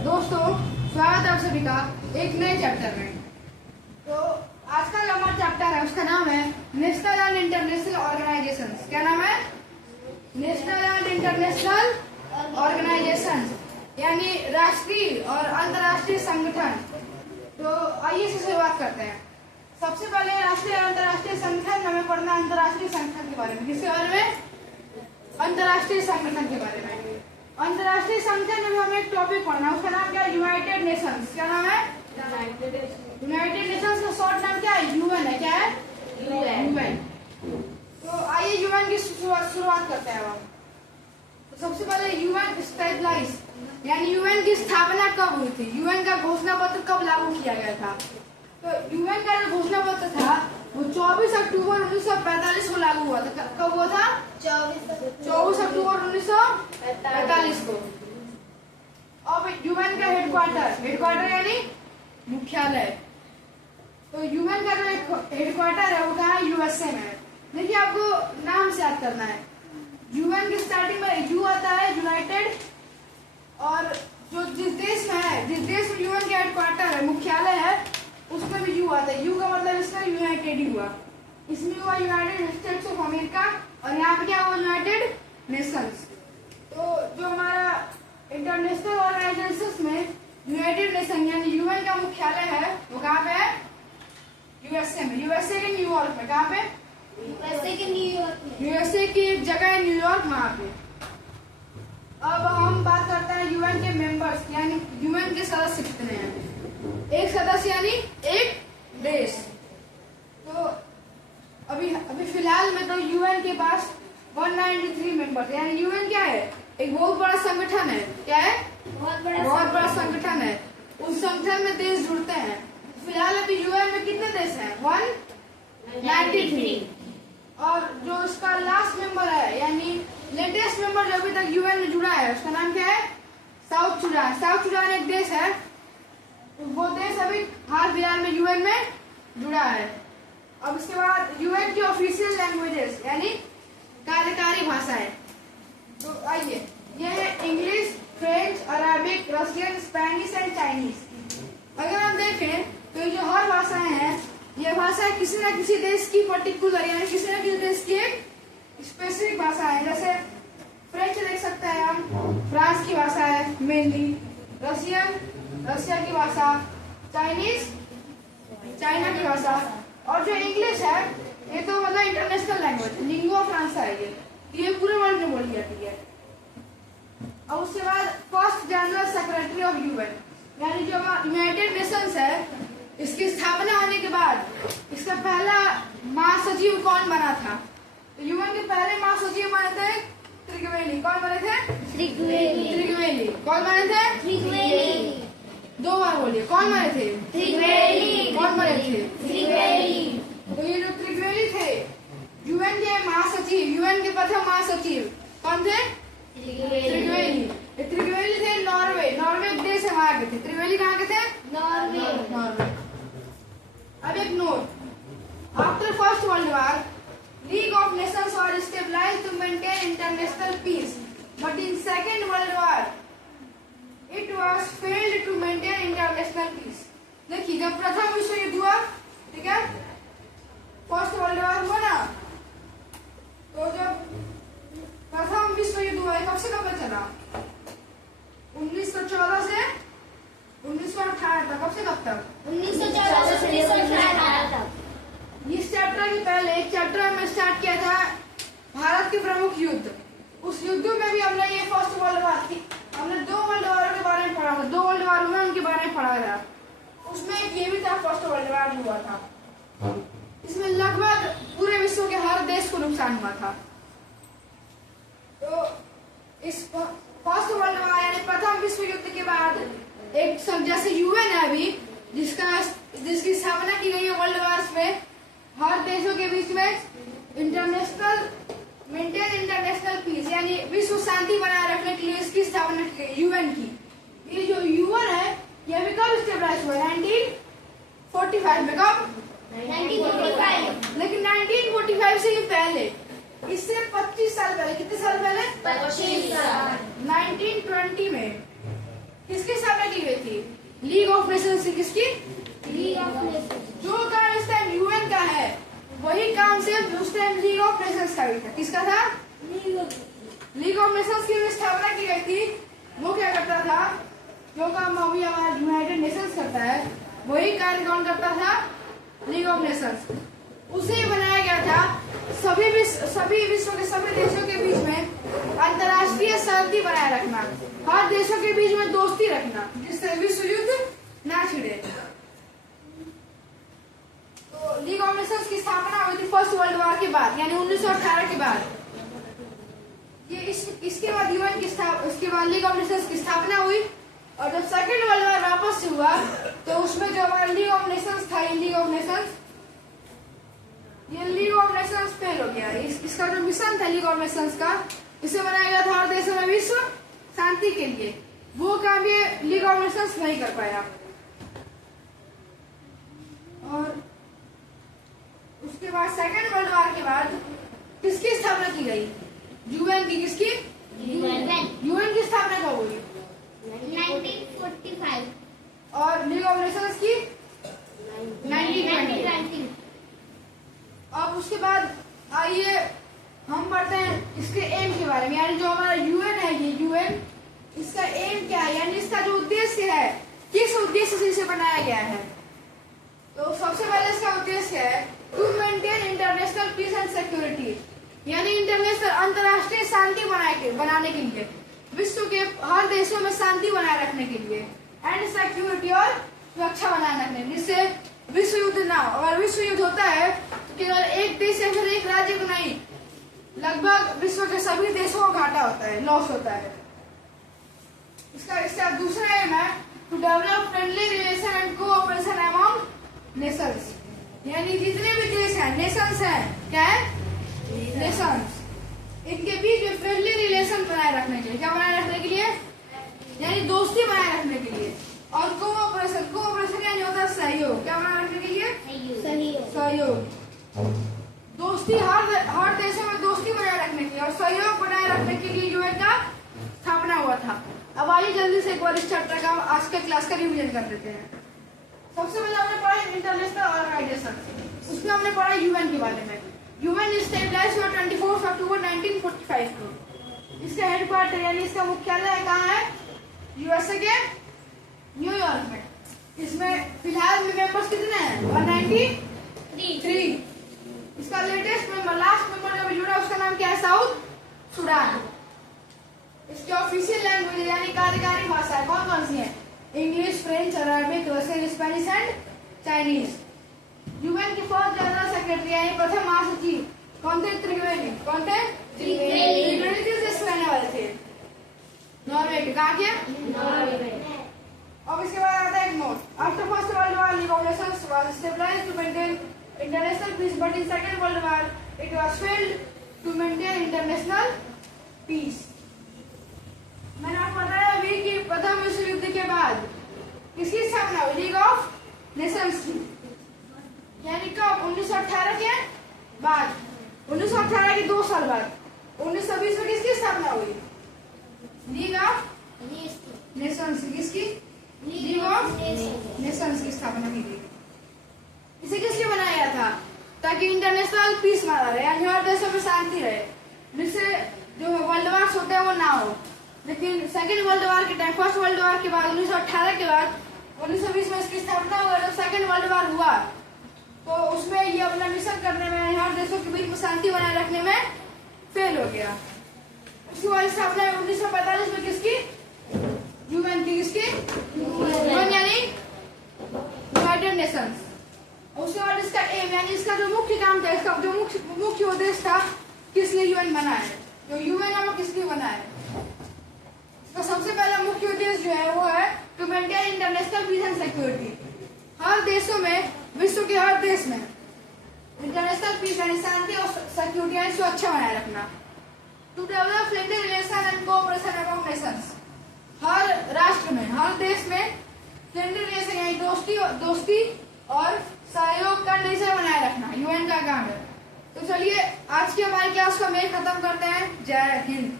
दोस्तों, स्वागत है आप सभी का एक नए चैप्टर में। तो आज का जो हमारा चैप्टर है उसका नाम है नेशनल एंड इंटरनेशनल ऑर्गेनाइजेशंस। क्या नाम है? नेशनल एंड इंटरनेशनल ऑर्गेनाइजेशंस, यानी राष्ट्रीय और अंतर्राष्ट्रीय संगठन। तो आइए से शुरुआत करते हैं। सबसे पहले राष्ट्रीय और अंतर्राष्ट्रीय संगठन हमें पढ़ना अंतर्राष्ट्रीय संगठन के बारे में। किसके बारे में? अंतर्राष्ट्रीय संगठन के बारे में। अंतर्राष्ट्रीय संगठन में हमें एक टॉपिक पढ़ना है, उसका नाम क्या है? United Nations. क्या नाम है? यूनाइटेड नेशंस का शॉर्ट नाम क्या है? यूएन है। क्या है? यूएन। तो आइए यूएन की शुरुआत करते हैं। तो सबसे पहले यूएन स्टेबलाइज, यानी यूएन की स्थापना कब हुई थी? यूएन का घोषणा पत्र कब लागू किया गया था? तो यूएन का जो घोषणा पत्र था वो 24 अक्टूबर 1945 को लागू हुआ था। कब हुआ था? 24 अक्टूबर 1945 को। अब यूएन का हेडक्वार्टर यानी मुख्यालय। तो यूएन का जो हेडक्वार्टर है वो कहाँ है? यूएसए में है। देखिए, आपको नाम से याद करना है। यूएन की स्टार्टिंग में यू आता है, यूनाइटेड, और जो जिस देश में यूएन का हेडक्वार्टर है, मुख्यालय है, उसमें भी यू आता है। यू का मतलब इसका यूनाइटेड ही हुआ। इसमें हुआ यूनाइटेड स्टेट्स ऑफ अमेरिका, और यहाँ पे क्या हुआ? United Nations. तो जो हमारा इंटरनेशनल ऑर्गेनाइजेशंस में यूनाइटेड नेशन यानी यूएन का मुख्यालय है वो कहाँ पे है? यूएसए में। यूएसए के न्यूयॉर्क में। कहाँ पे? यूएसए की एक जगह है न्यूयॉर्क, वहाँ पे। अब हम बात करते हैं यूएन के मेंबर्स, यानी यूएन के सदस्य कितने हैं। एक सदस्य यानी एक देश। तो अभी फिलहाल में तो यूएन के पास 193 मेंबर, यानी यूएन क्या है? एक बहुत बड़ा संगठन है। क्या है? बहुत बड़ा संगठन है। उस संगठन में देश जुड़ते हैं। फिलहाल अभी यूएन में कितने देश हैं? 193। और जो इसका लास्ट मेंबर है, यानी लेटेस्ट मेंबर जो अभी तक यूएन में जुड़ा है, उसका नाम क्या है? South Sudan. साउथ सुडान एक देश है। वो देश अभी हाल फिलहाल में यूएन में जुड़ा है। अब इसके बाद यूएन की ऑफिशियल लैंग्वेजेस यानी कार्यकारी भाषाएं। तो आइए, ये है English, French, Arabic, Russian, Spanish and Chinese. अगर हम देखें तो ये जो हर भाषाएं हैं, ये भाषाएं किसी न किसी देश की पर्टिकुलर, यानी किसी न किसी देश की एक स्पेसिफिक भाषा है। जैसे फ्रेंच देख सकते हैं हम, फ्रांस की भाषा है मेनली। रशिया की भाषा, चाइनीज चाइना की भाषा, और जो इंग्लिश है ये तो मतलब इंटरनेशनल लैंग्वेज, लिंगुआ फ्रांसा है ये पूरे वर्ल्ड में बोली जाती है। और उसके बाद first general secretary of UN, यानी जो यूनाइटेड नेशंस है, इसकी स्थापना होने के बाद इसका पहला महासचिव कौन बना था? तो यूएन के पहले महासचिव बने थे त्रिगवेली। कौन बने थे? त्रिगवेली। कौन बने थे? दो बार बोलिए। कौन बने थे? त्रिगवेली। कौन बने थे? त्रिगवेली। तो ये जो त्रिगवेली थे यूएन के महासचिव, यूएन के प्रथम महासचिव कौन थे? त्रिगवेली। ये त्रिगवेली थे नॉर्वे एक देश है, वहां के थे। त्रिगवेली कहाँ के थे? नॉर्वे। अब एक note, after first world war League of Nations were stabilised to maintain international peace, but in second world war It was failed to maintain international peace. देखिए, जब प्रथम विश्व युद्ध हुआ, ठीक है, फर्स्ट वर्ल्ड वॉर हुआ ना, तो जब प्रथम विश्व युद्ध हुआ कब से कब तक चला? 1914 से 1918 तक। कब से कब तक? 1914 से 1918 तक। इस चैप्टर के पहले एक चैप्टर हमने स्टार्ट किया था भारत के प्रमुख युद्ध। उस युद्ध में भी हमने ये फर्स्ट वर्ल्ड वॉर थी, हमने दो वर्ल्ड वॉर के बारे में पढ़ा था। दो वर्ल्ड वॉर हुए, उनके बारे में पढ़ा था। उसमें एक ये भी था, फर्स्ट वर्ल्ड वॉर हुआ था। इसमें लगभग पूरे विश्व के हर देश को नुकसान हुआ था। तो इस फर्स्ट वर्ल्ड वॉर यानी प्रथम विश्व युद्ध के बाद एक जैसे यूएन है अभी, जिसकी स्थापना की गई है वर्ल्ड वॉर्स में, हर देशों के बीच में मेंटेन इंटरनेशनल पीस, यानी विश्व शांति बनाए रखने के लिए इसकी स्थापना की गई यूएन की। ये जो यूएन है ये अभी कब स्टेबलाइज हुआ? 1945 में। कब? 1945। लेकिन 1945 से ही पहले, इससे 25 साल पहले, कितने साल पहले? 25 साल, 1920 में किसकी स्थापना की गई थी? लीग ऑफ नेशंस की। किसकी? League of Nations. जो काम इस टाइम यूएन का है वही काम सिर्फ उस टाइम लीग ऑफ नेशंस का भी था। किसका था? लीग ऑफ नेशंस की स्थापना की गई थी। वो क्या करता था? जो काम अभी हमारा यूनाइटेड नेशंस करता है वही कार्य कौन करता था? League of Nations. उसे बनाया गया था सभी विश्व के सभी देशों के बीच में अंतर्राष्ट्रीय शांति बनाए रखना, हर देशों के बीच में दोस्ती रखना, जिससे विश्व युद्ध ना छिड़े। तो लीग ऑफ नेशंस की स्थापना हुई थी फर्स्ट वर्ल्ड वॉर के बाद, यानी 1918 के बाद। ये इसके बाद यूएन की इसके बाद लीग ऑफ नेशंस की स्थापना हुई। और जब सेकेंड वर्ल्ड वॉर वापस से हुआ तो उसमें जो हमारा लीग ऑफ नेशंस था, ये लीग ऑफ नेशंस फेल हो गया। इसका जो मिशन था लीग ऑफ नेशंस का, इसे बनाया गया था हर देशों में विश्व शांति के लिए। वो काम ये लीग ऑफ नेशंस नहीं कर पाया। और उसके बाद सेकेंड वर्ल्ड वॉर के बाद किसकी स्थापना की गई? यूएन की। किसकी? यूएन की स्थापना कब हुई? 1945। और लीग ऑफ नेशंस की 1920। अब उसके बाद आइए हम पढ़ते हैं इसके एम के बारे में, यानी जो हमारा यूएन है, ये यूएन इसका एम क्या है, यानी इसका जो उद्देश्य है, किस उद्देश्य से इसे बनाया गया है। तो सबसे पहले इसका उद्देश्य है to maintain international peace and security, यानी इंटरनेशनल अंतर्राष्ट्रीय शांति बनाने के लिए, विश्व के हर देशों में शांति बनाए रखने के लिए, एंड सिक्योरिटी और सुरक्षा बनाए रखने, जिससे विश्व युद्ध ना हो। अगर विश्व युद्ध होता है तो केवल एक देश या फिर एक राज्य को नहीं, लगभग विश्व के सभी देशों को घाटा होता है, लॉस होता है। इसका दूसरा एम है to develop friendly relation and cooperation among nations, यानी जितने भी देश हैं, नेशंस हैं, क्या है? नेशंस, इनके बीच में फ्रेंडली रिलेशन बनाए रखने के लिए, क्या बनाए रखने के लिए? यानी दोस्ती बनाए रखने के लिए। और कोऑपरेशन यानी होता है सहयोग, क्या बनाए रखने के लिए? सहयोग। दोस्ती हर देशों में दोस्ती बनाए रखने के लिए और सहयोग बनाए रखने के लिए यूएन का स्थापना हुआ था। अब आइए जल्दी से एक बार इस चैप्टर का आज के क्लास का रिवीजन कर देते हैं। सबसे पहले हमने पढ़ा इंटरनेशनल ऑर्गेनाइजेशन, उसमें हमने पढ़ा यूएन के बारे में। यूएन स्टेबलाइज हुआ 24 अक्टूबर 1945 को। इसका हेडक्वार्टर यानी इसका मुख्यालय कहाँ है? यूएसए के न्यूयॉर्क में। इसमें फिलहाल में मेंबर्स कितने हैं? 193। इसका लेटेस्ट मेंबर, लास्ट मेंबर जो अभी जुड़ा उसका नाम क्या है? South Sudan. इसकी ऑफिशियल लैंग्वेज यानी कार्यकारी भाषा कौन कौन सी है? English, French, Arabic, Russian, Spanish and Chinese. UN के फर्स्ट जनरल सेक्रेटरी यानी प्रथम महासचिव कौन थे? त्रिवेदी। कौन थे? त्रिवेदी किस देश से रहने वाले थे? नॉर्वे के। कहाँ के? नॉर्वे। अब इसके बाद आता है एक note. After first world war League of Nations was stabilised to maintain international peace, but in second world war it was failed to maintain international peace. मैंने आपको बताया अभी कि प्रथम विश्व युद्ध के बाद किसकी स्थापना हुई? लीग ऑफ नेशंस की। यानी कब? 1918 के बाद, 1918 के 2 साल बाद 1920 में किसकी स्थापना हुई? League of Nations. किसकी? लीग ऑफ नेशंस की स्थापना की गई। इसे किसलिए बनाया गया था? ताकि इंटरनेशनल पीस बना रहे, यानी हर देशों में शांति रहे, जिससे जो वर्ल्ड वार्स होते हैं वो ना हो। लेकिन सेकेंड वर्ल्ड वॉर के टाइम, फर्स्ट वर्ल्ड वॉर के बाद 1918 के बाद 1920 में इसकी स्थापना हुआ। जब सेकेंड वर्ल्ड वॉर हुआ तो उसमें ये अपना मिशन करने में, हर देशों के बीच में शांति बनाए रखने में फेल हो गया। उसके बाद स्थापना 1945 में किसकी? यूएन की। किसकी? यूएन यानी यूनाइटेड नेशंस। उसके बाद इसका एम यानी इसका जो मुख्य काम था, इसका जो मुख्य उद्देश्य था, किस लिए यूएन बना है? जो यूएन है वो किस लिए बना है? तो सबसे पहला मुख्य उद्देश्य जो है वो है to maintain international peace and security, हर देशों में, विश्व के हर देश में इंटरनेशनल पीस यानी शांति और सिक्योरिटी यानी सुरक्षा बनाए रखना। To develop friendly relation and cooperation among nations, हर राष्ट्र में, हर देश में फ्रेंडली रिलेशन यानी दोस्ती और सहयोग का निश्चय बनाए रखना यूएन का काम है। तो चलिए आज की हमारी क्लास को हम खत्म करते हैं। जय हिंद।